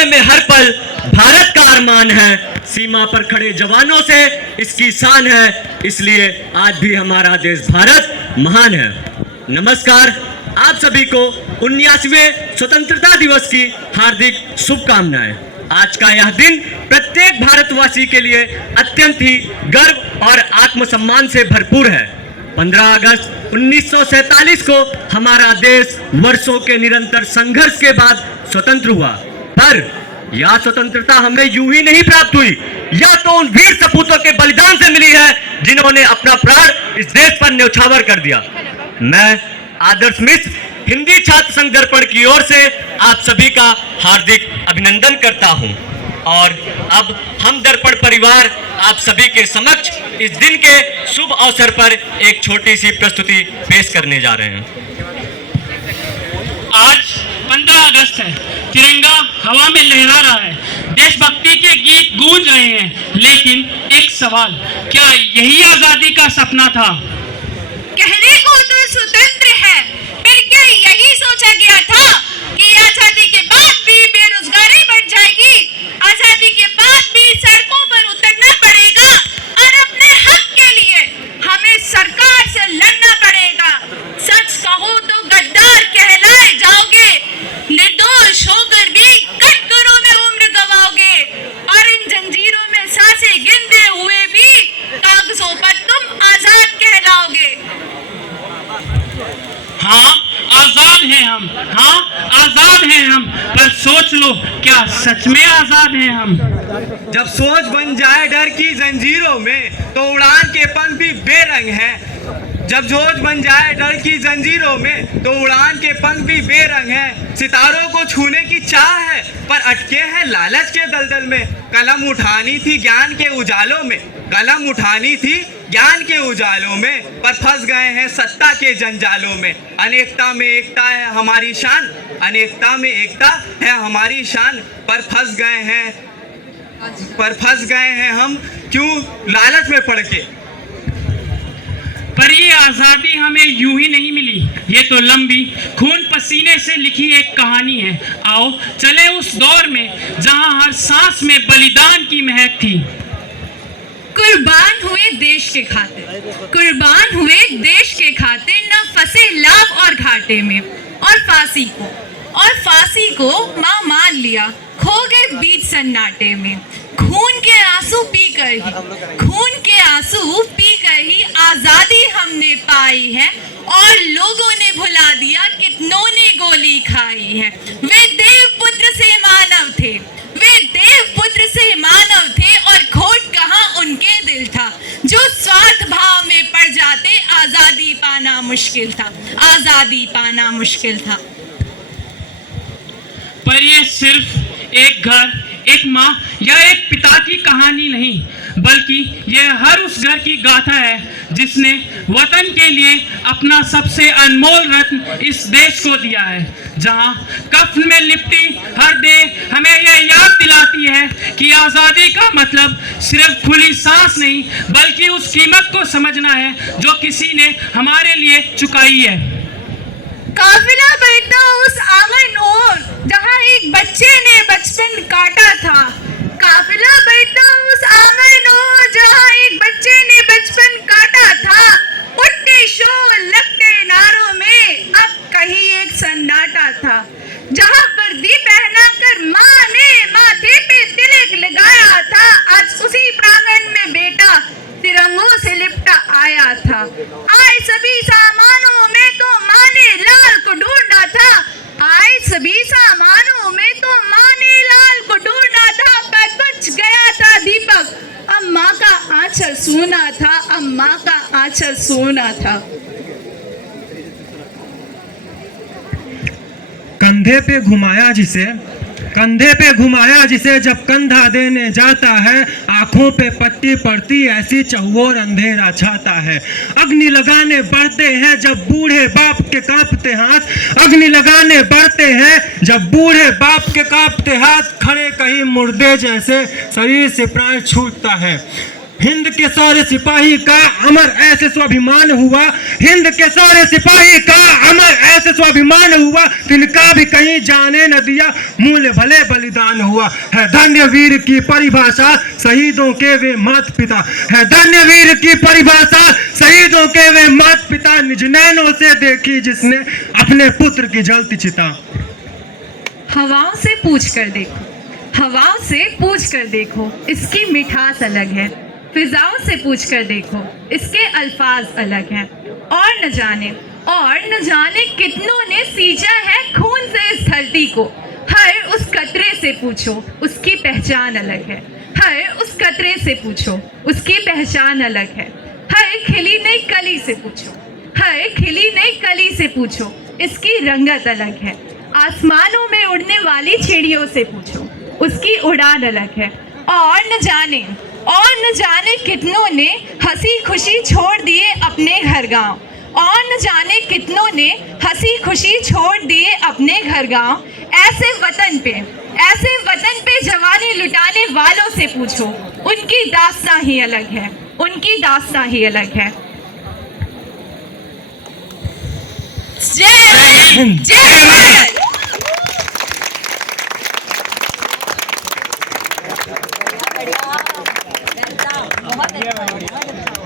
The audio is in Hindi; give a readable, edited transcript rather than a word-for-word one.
सीने में हर पल भारत का अरमान है, सीमा पर खड़े जवानों से इसकी शान है, इसलिए आज भी हमारा देश भारत महान है। नमस्कार, आप सभी को 79वें स्वतंत्रता दिवस की हार्दिक शुभकामनाएं। आज का यह दिन प्रत्येक भारतवासी के लिए अत्यंत ही गर्व और आत्मसम्मान से भरपूर है। 15 अगस्त 1947 को हमारा देश वर्षों के निरंतर संघर्ष के बाद स्वतंत्र हुआ, पर यह स्वतंत्रता हमें यूं ही नहीं प्राप्त हुई, यह तो उन वीर सपूतों के बलिदान से मिली है जिन्होंने अपना प्राण इस देश पर न्यौछावर कर दिया। मैं आदर्श मिश्र हिंदी छात्र संघ दर्पण की ओर से आप सभी का हार्दिक अभिनंदन करता हूं और अब हम दर्पण परिवार आप सभी के समक्ष इस दिन के शुभ अवसर पर एक छोटी सी प्रस्तुति पेश करने जा रहे हैं। आज 15 अगस्त है, तिरंगा हवा में लहरा रहा है, देशभक्ति के गीत गूंज रहे हैं, लेकिन एक सवाल, क्या यही आजादी का सपना था? कहने को तो स्वतंत्र है, फिर क्या यही सोचा गया था कि आजादी के बाद भी बेरोजगारी बढ़ जाएगी, आजादी के बाद भी सड़कों पर उतरना पड़ेगा और अपने हक के लिए हमें सरकार से लड़ना पड़ेगा। सच कहो तो गद्दार कहलाए जाओगे, निर्दोष होकर भी कटघरों में उम्र गवाओगे और इन जंजीरों में सांसें गिनते हुए भी कागजों पर तुम आजाद कहलाओगे। हाँ, आजाद हैं हम, हाँ आजाद हैं हम, पर सोच लो, क्या सच में आजाद हैं हम? जब सोच बन जाए डर की जंजीरों में तो उड़ान के पंख भी बेरंग हैं। जब सोच बन जाए डर की जंजीरों में तो उड़ान के पंख भी बेरंग हैं। सितारों को छूने की चाह है पर अटके हैं लालच के दलदल में। कलम उठानी थी ज्ञान के उजालों में, कलम उठानी थी ज्ञान के उजालों में, पर फंस गए हैं सत्ता के जंजालों में। अनेकता में एकता है हमारी शान, अनेकता में एकता है हमारी शान, पर फंस गए हैं हम क्यों लालच में पड़ के। पर ये आजादी हमें यूं ही नहीं मिली, ये तो लंबी खून पसीने से लिखी एक कहानी है। आओ चले उस दौर में जहां हर सांस में बलिदान की महक थी। कुर्बान हुए देश के खातिर, कुर्बान हुए देश के खातिर, न फंसे लाभ और घाटे में, और फांसी को मां मान लिया, खो गए बीच सन्नाटे में। खून के आंसू पीकर ही आजादी हमने पाई है और लोगों ने भुला दिया कितनों ने गोली खाई है। वे देवपुत्र से मानव थे, वे देवपुत्र से मानव थे, और खोट कहाँ उनके दिल था जो स्वार्थ भाव में पड़ जाते। आजादी पाना मुश्किल था, आजादी पाना मुश्किल था। पर ये सिर्फ एक घर, एक माँ या एक पिता की कहानी नहीं, बल्कि यह हर उस घर की गाथा है जिसने वतन के लिए अपना सबसे अनमोल रत्न इस देश को दिया है। जहां कफ्न में लिपटी हर देह हमें यह याद दिलाती है कि आजादी का मतलब सिर्फ खुली सांस नहीं, बल्कि उस कीमत को समझना है जो किसी ने हमारे लिए चुकाई है। काफिला बैठा उस आंगन ओर जहां एक बच्चे ने बचपन काटा था, काफिला बैठा उस आंगन ओर जहां एक बच्चे ने बचपन काटा था। उठते शोर लगते नारों में अब कहीं एक सन्नाटा था, जहां वर्दी पहना कर माँ ने माथे पे तिलक लगाया था। आज उसी प्रांगण में बेटा तिरंगों से लिपटा आया था। आए सभी सामानों में तो माँ ने लाल को ढूंढा था, आए सभी सामानों में तो माँ ने लाल को ढूंढा था, पर बुझ गया था दीपक, अब माँ का आंचल सोना था, अब माँ का आंचल सोना था। कंधे पे घुमाया जिसे जब कंधा देने जाता है, आंखों पे पट्टी पड़ती ऐसी चहुओर अंधेरा छाता है। अग्नि लगाने बढ़ते हैं जब बूढ़े बाप के कांपते हाथ, अग्नि लगाने बढ़ते हैं जब बूढ़े बाप के कांपते हाथ, खड़े कहीं मुर्दे जैसे शरीर से प्राण छूटता है। हिंद के सारे सिपाही का अमर ऐसे स्वाभिमान हुआ, हिंद के सारे सिपाही का अमर ऐसे स्वाभिमान हुआ, तिनका भी कहीं जाने न दिया, मूल्य भले बलिदान हुआ। है धन्य वीर की परिभाषा, शहीदों के वे माता पिता, है धन्य वीर की परिभाषा, शहीदों के वे माता पिता, निज नैनों से देखी जिसने अपने पुत्र की जलती चिता। हवाओं से पूछ कर देखो, हवाओं से पूछ कर देखो, इसकी मिठास अलग है। फिजाओं से पूछ कर देखो, इसके अल्फाज अलग हैं। और न जाने कितनों ने सींचा है खून से इस धरती को। हर उस कतरे से पूछो, उसकी पहचान अलग है। हर उस कतरे से पूछो, उसकी पहचान अलग है। हर खिली नई कली से पूछो, हर खिली नई कली से पूछो, इसकी रंगत अलग है। आसमानों में उड़ने वाली चिड़ियों से पूछो, उसकी उड़ान अलग है। और न जाने कितनों ने हंसी खुशी छोड़ दिए अपने घर गांव। और न जाने कितनों ने हंसी खुशी छोड़ दिए अपने घर गांव। ऐसे वतन पे जवानी लुटाने वालों से पूछो, उनकी दास्तां ही अलग है, उनकी दास्तां ही अलग है। जय भारत। बहुत अच्छा।